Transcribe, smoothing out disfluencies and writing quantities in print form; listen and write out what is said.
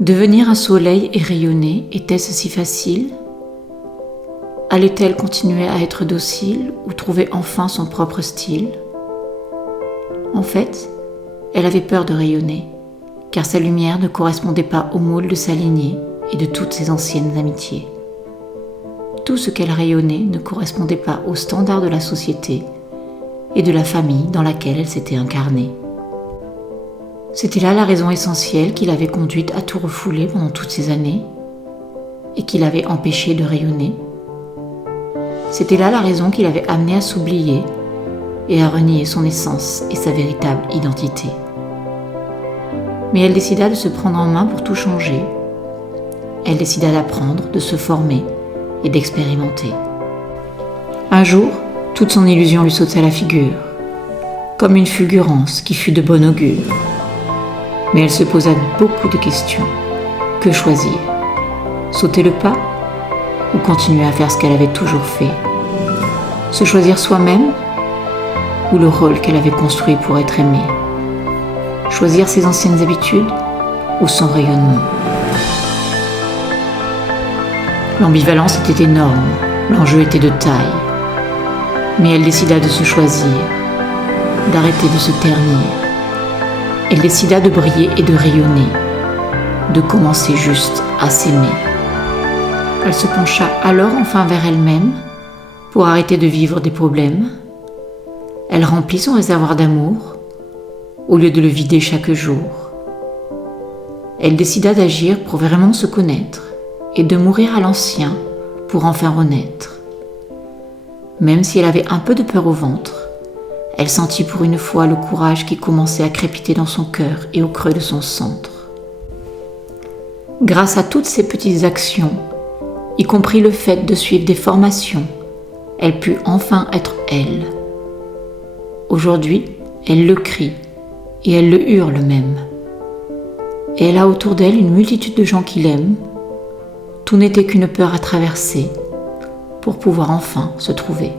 Devenir un soleil et rayonner, était-ce si facile ? Allait-elle continuer à être docile ou trouver enfin son propre style ? En fait, elle avait peur de rayonner, car sa lumière ne correspondait pas au moule de sa lignée et de toutes ses anciennes amitiés. Tout ce qu'elle rayonnait ne correspondait pas aux standards de la société et de la famille dans laquelle elle s'était incarnée. C'était là la raison essentielle qui l'avait conduite à tout refouler pendant toutes ces années et qui l'avait empêchée de rayonner. C'était là la raison qui l'avait amenée à s'oublier et à renier son essence et sa véritable identité. Mais elle décida de se prendre en main pour tout changer. Elle décida d'apprendre, de se former et d'expérimenter. Un jour, toute son illusion lui sauta à la figure, comme une fulgurance qui fut de bon augure. Mais elle se posa beaucoup de questions. Que choisir ? Sauter le pas ou continuer à faire ce qu'elle avait toujours fait ? Se choisir soi-même ou le rôle qu'elle avait construit pour être aimée ? Choisir ses anciennes habitudes ou son rayonnement ? L'ambivalence était énorme, l'enjeu était de taille. Mais elle décida de se choisir, d'arrêter de se ternir. Elle décida de briller et de rayonner, de commencer juste à s'aimer. Elle se pencha alors enfin vers elle-même pour arrêter de vivre des problèmes. Elle remplit son réservoir d'amour au lieu de le vider chaque jour. Elle décida d'agir pour vraiment se connaître et de mourir à l'ancien pour enfin renaître. Même si elle avait un peu de peur au ventre, elle sentit pour une fois le courage qui commençait à crépiter dans son cœur et au creux de son centre. Grâce à toutes ces petites actions, y compris le fait de suivre des formations, elle put enfin être elle. Aujourd'hui, elle le crie et elle le hurle même. Et elle a autour d'elle une multitude de gens qui l'aiment. Tout n'était qu'une peur à traverser pour pouvoir enfin se trouver.